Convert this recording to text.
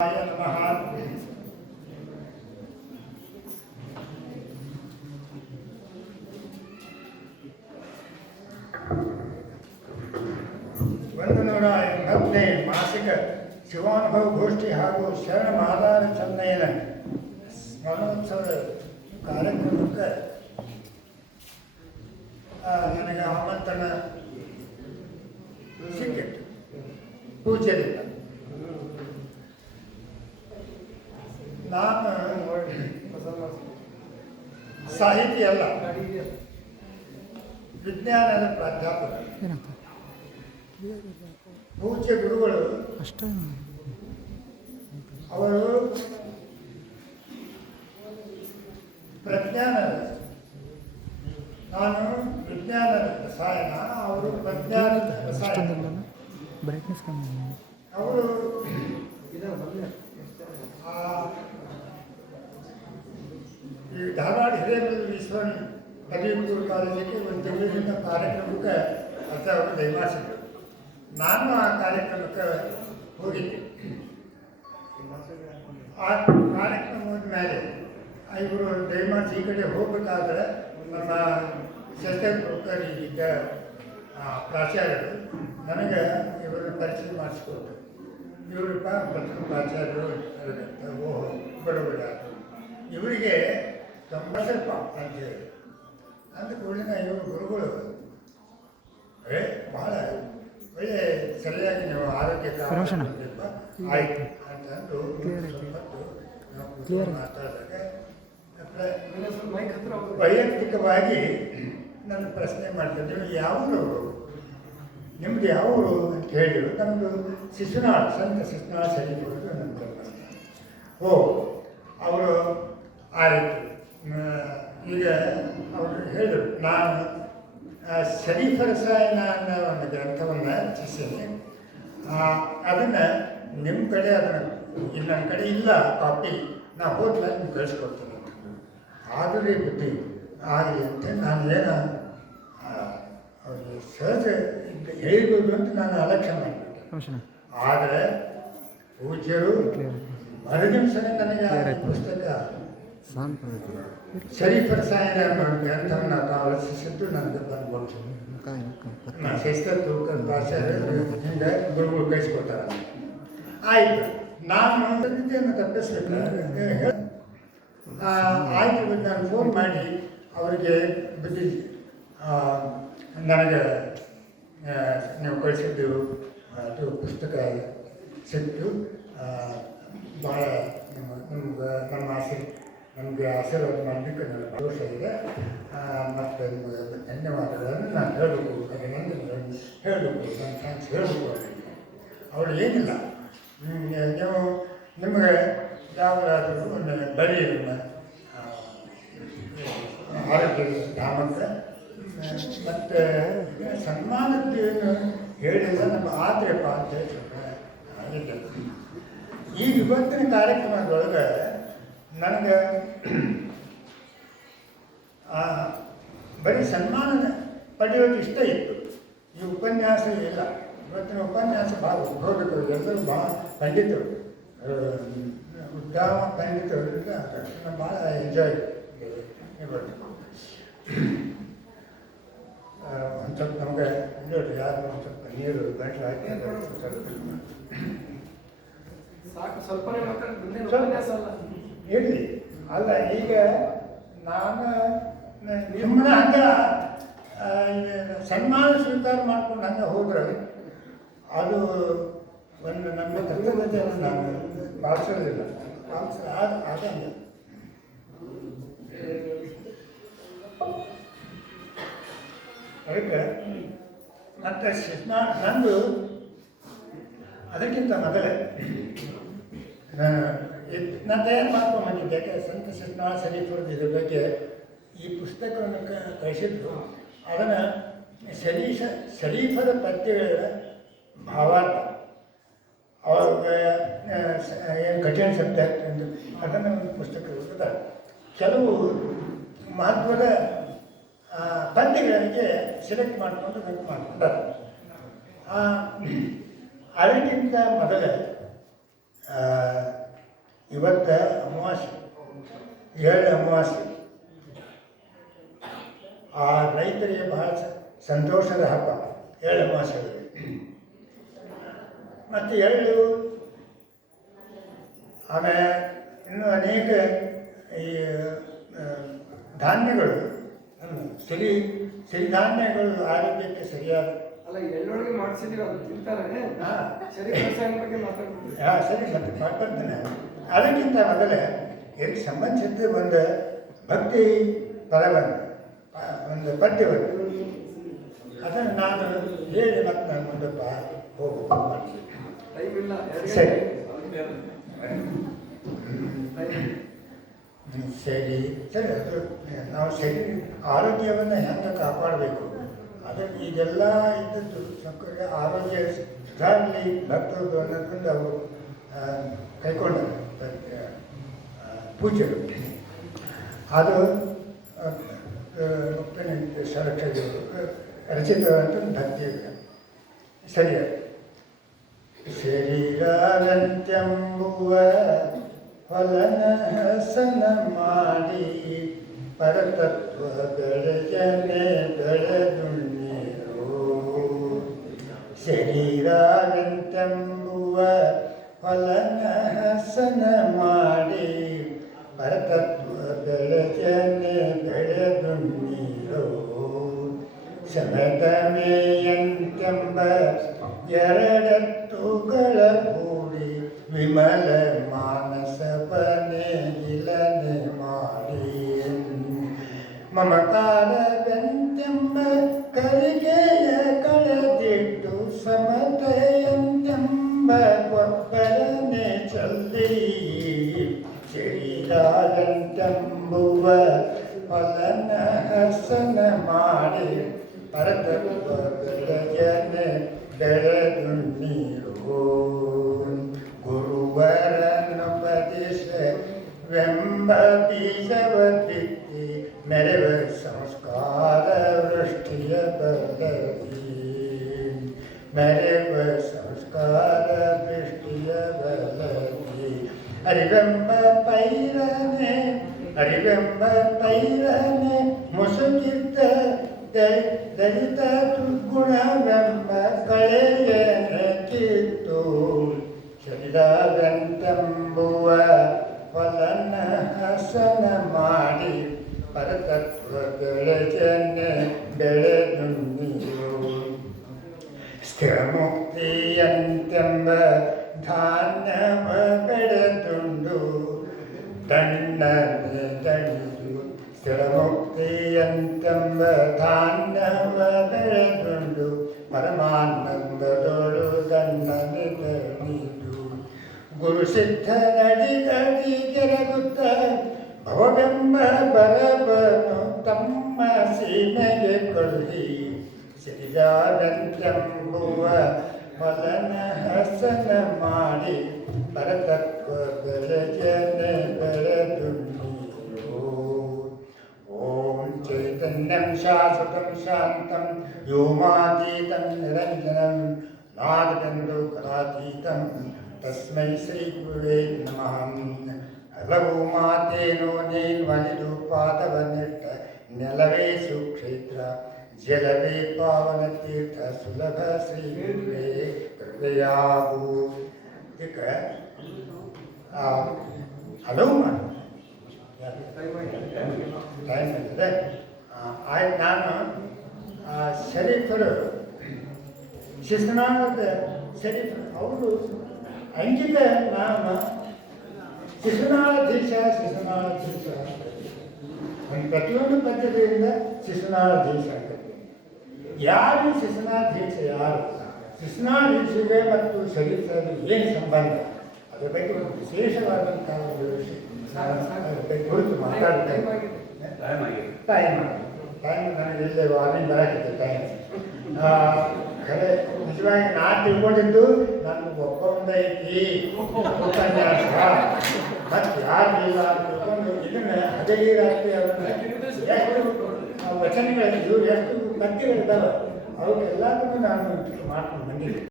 ನಮಃ. ಒಂದು 180ನೇ ಮಾಸಿಕ ಶಿವಾನುಭವ ಗೋಷ್ಠಿ ಹಾಗೂ ಶರಣ ಮಹಾದಾರ ಚೆನ್ನಯ್ಯನ ಸ್ಮರಣೋತ್ಸವದ ಕಾರ್ಯಕ್ರಮಕ್ಕೆ ನನಗೆ ಆಮಂತ್ರಣ ಸಿಕ್ಕಿತ್ತು ಪೂಜ್ಯರಿಂದ. ನಾನು ಸಾಹಿತ್ಯ ಅಲ್ಲ, ವಿಜ್ಞಾನದ ಪ್ರಾಧ್ಯಾಪಕ. ಪೂಜ್ಯ ಗುರುಗಳು ಅವರು ಪ್ರಜ್ಞಾನದ, ನಾನು ವಿಜ್ಞಾನದ ರಸಾಯನ, ಅವರು ಪ್ರಜ್ಞಾನದ ರಸಾಯನ. ಅವರು ಈ ಧಾರವಾಡ ಹಿರೇಮಠ ಪದವಿ ಪೂರ್ವ ಕಾಲೇಜಿಗೆ ಒಂದು ತಿಂಗಳಿಂದ ಕಾರ್ಯಕ್ರಮಕ್ಕೆ ಅವರು ದಯಮಾಡಿಸಿದ್ರು. ನಾನು ಆ ಕಾರ್ಯಕ್ರಮಕ್ಕೆ ಹೋಗಿದ್ದೆ. ಆ ಕಾರ್ಯಕ್ರಮದ ಮೇಲೆ ಇವರು ದಯಮಾಡಿಸಿ ಈ ಕಡೆ ಹೋಗಬೇಕಾದ್ರೆ ನಮ್ಮ ಶಸ್ತ್ರಪ್ರಕರಿದ್ದ ಪ್ರಾಚಾರ್ಯರು ನನಗೆ ಇವರನ್ನು ಪರಿಚಯ ಮಾಡಿಸ್ಕೊಟ್ರು. ಇವರಪ್ಪ ಪ್ರಥಮ ಪ್ರಾಚಾರ್ಯರು ಓಹೋ ಬರೋಬಿಡ ಇವರಿಗೆ ಸ್ವಲ್ಪ ಅಂತೇಳಿ ಅಂದ ಕೂಡಲಿನ ಇವರು ಗುರುಗಳು ಭಾಳ ಒಳ್ಳೆ ಸರಿಯಾಗಿ ನೀವು ಆರೋಗ್ಯ ಆಯಿತು ಅಂತಂದು ಮಾತಾಡಿದಾಗ ವೈಯಕ್ತಿಕವಾಗಿ ನನ್ನ ಪ್ರಶ್ನೆ ಮಾಡ್ತಾರೆ, ನೀವು ಯಾವುದು ನಿಮ್ದು ಯಾವರು ಅಂತ ಹೇಳಿದ್ರು. ನಮ್ಮದು ಶಿಶುನಾಳ್, ಸಂತ ಶಿಶುನಾಳ್ ಸರಿಪುರದು ನನ್ನ ಪ್ರಶ್ನೆ. ಅವರು ಆಯಿತು. ಈಗ ಅವರು ಹೇಳಿದರು, ನಾನು ಶರೀಫ ರಸಾಯನ ಅನ್ನೋ ಒಂದು ಗ್ರಂಥವನ್ನು ರಚಿಸೀನಿ, ಅದನ್ನು ನಿಮ್ಮ ಕಡೆ ಅದನ್ನು ಇಲ್ಲಿ ನನ್ನ ಕಡೆ ಇಲ್ಲ ಕಾಪಿ, ನಾವು ಹೋದ್ಮೇಲೆ ನೀವು ಕಳಿಸ್ಕೊಡ್ತೀನಿ. ಆದರೆ ಬುದ್ಧಿ ಆಗಲಿ ಅಂತ ನಾನು ಏನು ಅವ್ರಿಗೆ ಸಹಜ ಹೇಳ್ಬೋದು ಅಂತ ನಾನು ಅಲಕ್ಷ್ಯ ಮಾಡಿಬಿಟ್ಟೆ. ಆದರೆ ಪೂಜ್ಯರು ಮರುದಿವಸನೇ ನನಗೆ ಪುಸ್ತಕ ಶರೀಫ ರಸಾಯನ ಗ್ರಂಥವನ್ನು ನಾವು ರಚಿಸಿದ್ದು ನನಗೆ ಬಂದ್ಬೋದು. ಶಿಸ್ತೂಕ ಭಾಷೆಯಿಂದ ಗುರುಗಳು ಕಳಿಸ್ಕೊಡ್ತಾರೆ. ಆಯಿತು, ನಾನು ವಿದ್ಯೆಯನ್ನು ತಪ್ಪಿಸ್ಬೇಕು. ಆಯಿತು, ನಾನು ಫೋನ್ ಮಾಡಿ ಅವರಿಗೆ ಬುದ್ಧಿ ನನಗೆ ನೀವು ಕಳಿಸಿದ್ದು ಅದು ಪುಸ್ತಕ ಸಿಕ್ತು, ಭಾಳ ನಮ್ಮ ನಮಗೆ ಆಶೀರ್ವಾದ ಮಾಡಲಿಕ್ಕೆ ನನಗೆ ಸಂತೋಷ ಇದೆ ಮತ್ತು ನಿಮಗೆ ಧನ್ಯವಾದಗಳನ್ನು ನಾನು ಹೇಳಬೇಕು, ಅಭಿನಂದನೆಗಳನ್ನು ಹೇಳಬೇಕು, ನನ್ನ ಥ್ಯಾಂಕ್ಸ್ ಹೇಳಬೇಕು. ಅವಳು ಏನಿಲ್ಲ, ನೀವು ನಿಮಗೆ ಯಾವುದಾದ್ರೂ ಒಂದು ಬರೆಯೋದನ್ನು ಆರೋಗ್ಯ ಧಾಮಕ್ಕೆ ಮತ್ತು ಸನ್ಮಾನದ್ದೇನು ಹೇಳಿಲ್ಲ, ನಮ್ಮ ಆದ್ರಪ್ಪ ಅಂತ ಹೇಳಿಲ್ಲ. ಈ ಇವತ್ತಿನ ಕಾರ್ಯಕ್ರಮದೊಳಗೆ ನನಗೆ ಬರೀ ಸನ್ಮಾನ ಪಡೆಯೋದು ಇಷ್ಟ ಇತ್ತು. ಈ ಉಪನ್ಯಾಸ ಇಲ್ಲ. ಇವತ್ತಿನ ಉಪನ್ಯಾಸ ಭಾಳ ಉದ್ಭೋಗಕರು, ಎಲ್ಲರೂ ಭಾಳ ಪಂಡಿತರು, ಉದ್ದಾಮ ಪಂಡಿತರಿಂದ ನಾನು ಭಾಳ ಎಂಜಾಯ್ ಒಂದು ಸ್ವಲ್ಪ ನಮಗೆ ನೋಡಿ ಯಾರು ಒಂದು ಸ್ವಲ್ಪ ನೀರು ಗಂಟಲು ಹಾಕಿ ಹೇಳಿ. ಅಲ್ಲ, ಈಗ ನಾನು ನಿಮ್ಮನ್ನ ಹಂಗೆ ಸನ್ಮಾನ ಸ್ವೀಕಾರ ಮಾಡ್ಕೊಂಡು ಹಂಗೆ ಹೋದ್ರೆ ಅದು ಒಂದು ನಮ್ಮ ಕರ್ತವ್ಯತೆಯನ್ನು ನಾನು ಪಾಲಿಸೋದಿಲ್ಲ, ಆಗಂಗೆ. ಅದಕ್ಕೆ ಮತ್ತು ನಂದು ಅದಕ್ಕಿಂತ ಮೊದಲೇ ನಾನು ತಯಾರು ಮಾಡ್ಕೊಂಡ್ಬಂದಿದ್ದೆ. ಯಾಕೆ ಸಂತ ಶಿಶುನಾಳ್ ಸರೀಫರದ್ದು ಇದ್ರ ಬಗ್ಗೆ ಈ ಪುಸ್ತಕವನ್ನು ಕಳಿಸಿದ್ದು, ಅದನ್ನು ಶರೀಫದ ಪದ್ಯಗಳ ಭಾವಾರ್ಥ, ಅವ್ರಿಗೆ ಏನು ಕಠಿಣ ಸಬ್ಜೆಕ್ಟ್ ಎಂದು ಅದನ್ನು ಒಂದು ಪುಸ್ತಕ ಇರ್ತದೆ. ಕೆಲವು ಮಹತ್ವದ ಪದ್ಯಗಳಿಗೆ ಸೆಲೆಕ್ಟ್ ಮಾಡಿಕೊಂಡು ನೆನಪು ಮಾಡಿಕೊಂಡಾರೆ. ಅದಕ್ಕಿಂತ ಮೊದಲೇ ಇವತ್ತು ಅಮಾವಾಸ್ಯೆ, ಎಳ್ಳು ಅಮಾವಾಸ್ಯೆ. ಆ ರೈತರಿಗೆ ಬಹಳ ಸಂತೋಷದ ಹಬ್ಬ ಎಳ್ಳು ಅಮಾವಾಸ್ಯೆ. ಮತ್ತು ಎಳ್ಳು ಆಮೇಲೆ ಇನ್ನೂ ಅನೇಕ ಈ ಧಾನ್ಯಗಳು, ಸಿರಿಧಾನ್ಯಗಳು ಆರೋಗ್ಯಕ್ಕೆ ಸರಿಯಾದ. ಅಲ್ಲ, ಎಳ್ಳೊಳಗೆ ಮಾಡಿಸಿದ್ರೆ ಅದು ತಿಂತಾರೆ. ಸರಿ, ವ್ಯವಸಾಯ ಬಗ್ಗೆ ಮಾತಾಡ್ಬೋದು. ಸರಿ, ಮತ್ತೆ ಮಾತಾಡ್ತೇನೆ. ಅದಕ್ಕಿಂತ ಮೊದಲೇ ಇದಕ್ಕೆ ಸಂಬಂಧಿಸಿದ ಒಂದು ಭಕ್ತಿ ಪದವನ್ನು, ಒಂದು ಪದ್ಯವನ್ನು, ಅದನ್ನು ನಾನು ಹೇಳಿ ಮತ್ತೆ ನಾನು ಮುಂದಪ್ಪ ಹೋಗ್ಬೇಕು. ಟೈಮ್ ಇಲ್ಲ. ಸರಿ ಸರಿ ಸರಿ ಅದು ನಾವು ಸರಿ ಆರೋಗ್ಯವನ್ನು ಹೆಂಗೆ ಕಾಪಾಡಬೇಕು, ಅದಕ್ಕೆ ಇದೆಲ್ಲ ಇದ್ದದ್ದು ಸಕ್ಕರೆ ಆರೋಗ್ಯ ಸುಧಾರಣೆ ಭಕ್ತರದ್ದು ಅನ್ನೋದನ್ನು ಅವರು ಕೈಕೊಂಡರು ಪೂಜ್ಯರು. ಅದು ಮುಕ್ತನಿತ್ಯ ಷಡಕ್ಷರಿಗಳು ರಚಿತವಂತ ಭಕ್ತಿ ಸರಿಯಾಗಿ. ಶರೀರಾರಂತ್ಯಂಬುವ ಹೊಲನ ಹಸನ ಮಾಡಿ ಪರತತ್ವ ಬೆಳೆಯನೆ ಬೆಳೆದುಣ್ಣೀರು. ಶರೀರಾರಂತ್ಯಂಬುವ ಹೊಲನ ಹಸನ ಮಾಡಿ ಪರತತ್ವ ಬೆಳೆಯನೆ ಬೆಳೆದುಣ್ಣೀರು. ಶಮದ ಮೇಯಂತೆಂಬ ಎರಡೆತ್ತುಗಳ ಕೂಡಿ ವಿಮಲ ಮಾನಸವನೆ ಇಲನೆ ಮಾಡಿ. ಮಮಕಾರವೆಂತೆಂಬ ಕರಿಗೆಯ ಕಳೆದಿಟ್ಟು ಸಮತೆಯಂತೆಂಬ ಗೊಬ್ಬರನೆ ಚಲ್ಲಿ. ಶರೀರಾಗಂತೆಂಬುವ ಹೊಲನ ಹಸನ ಮಾಡಿ ಪರತತ್ವ ಬೆಳೆಯನೆ ಬೆಳೆದುಣ್ಣೀರು. ಗುರುವರನುಪದೇಶವೆಂಬ ಬೀಜವ ಬಿತ್ತಿ ಮೆರೆವ ಸಂಸ್ಕಾರ ವೃಷ್ಟಿಯ ಬಲದಿ. ಮೆರೆವ ಸಂಸ್ಕಾರ ವೃಷ್ಟಿಯ ಬಲದಿ. ಅರಿವೆಂಬ ಪೈರನೆ ಅರಿವೆಂಬ ಪೈರನೆ ಮುಸುಕಿದ್ದ ದಲಿತ ದುರ್ಗುಣವೆಂಬ ಕಳೆಯನೆ ಕಿತ್ತು. ಶರೀರವೆಂತೆಂಬುವ ಹೊಲನ ಹಸನ ಮಾಡಿ ಪರತತ್ವ ಬೆಳೆಯನೆ ಬೆಳೆದುಣ್ಣೀರು. ಸ್ಥಿರಮುಕ್ತಿಯಂತೆಂಬ ಧಾನ್ಯವ ಬೆಳೆದುಂಡು ದಂಡನೆ ದಣಿದು. ಸ್ಥಿರಮುಕ್ತಿಯಂತೆಂಬ ಧಾನ್ಯವ ಬೆಳೆದುಂಡು ಪರಮಾನಂದದೊಳು ದಂಡನೆ ದಣಿದು. ಗುರುಸಿದ್ಧನಡಿದಡಿ ಕೆರಗುತ್ತ ಭವವೆಂಬ ಬರಬನು ತಮ್ಮ ಸೀಮೆಗೆ ಕೊಡುಗಿ. ಸಿರಿಗಾರಂತೆಂಬುವ ಹೊಲನ ಹಸನ ಮಾಡಿ ಪರತತ್ವ ಬೆಳೆಯನೆ ಬೆಳೆದುಣ್ಣೀರು. ಓಂ ಚೈತನ್ಯಂ ಶಾಶ್ವತಂ ಶಾಂತಂ ವ್ಯೋಮಾತೀತಂ ನಿರಂಜನಂ ನಾದಬಿಂದು ಕಲಾತೀತಂ ತಸ್ಮೈ ಶ್ರೀ ಗುರುವೇ ನಮಃ. ಹಲವು ಮಾತೇನೋ ನೀನು ಒಲಿದು ಪಾದವನ್ನಿಟ್ಟ ನೆಲವೇ ಸುಕ್ಷೇತ್ರ ಜಲವೇ ಪಾವನ ತೀರ್ಥ ಸುಲಭ ಶ್ರೀ ಗುರುವೇ ಕೃಪೆಯಾಗು. ಇದಕ್ಕೆ ಹಲವು ಮಾಡಿ ಟೈಮ್ ಇದೆ. ಆಯ್ತು, ನಾನು ಶರೀಫರು ಶಿಶುನಾಳದ ಶರೀಫರು ಅವರು ಅಂಕಿತ ನಾಮ ಶಿಶುನಾಳಧೀಶ ಶಿಶುನಾಳಧೀಶ. ಒಂದು ಪ್ರತಿಯೊಂದು ಪದ್ಧತಿಯಿಂದ ಶಿಶುನಾಳಧೀಶ ಆಗ್ತದೆ. ಯಾರು ಶಿಶುನಾಳಧೀಶ ಯಾರು, ಶಿಶುನಾಳಧೀಶಿಗೆ ಮತ್ತು ಶರೀಫರಿಗೆ ಏನು ಸಂಬಂಧ, ಅದರ ಬಗ್ಗೆ ಒಂದು ವಿಶೇಷವಾದಂಥ ಒಂದು ವಿಷಯ ಅದ್ರ ಬಗ್ಗೆ ಕುರಿತು ಮಾತಾಡ್ತೇನೆ. ಟೈಮ್ ನನಗೆ ಇಲ್ಲೇ ವಾರ್ನಿಂಗ್ ಬರಾಕಿತ್ತು ಟೈಮ್. ಖರೆ ನಿಜವಾಗಿ ನಾನು ತಿಳ್ಕೊಂಡಿದ್ದು ನನಗೆ ಒಪ್ಪಂದ ಐತಿ ಉಪನ್ಯಾಸ ಮತ್ತು ಯಾರು ಇಲ್ಲ ಅಂತ ತಿಳ್ಕೊಂಡು ಇದನ್ನು ಹದಗಿ ರಾತ್ರಿ ಅದನ್ನು ಎಷ್ಟು ವಚನಗಳು ಇವು ಎಷ್ಟು ಪದ್ಯಗಳಿದ್ದಾವೆ ಅವಕ್ಕೆಲ್ಲದನ್ನು ನಾನು ಮಾಡ್ಕೊಂಡು ಬಂದಿದ್ದೆ.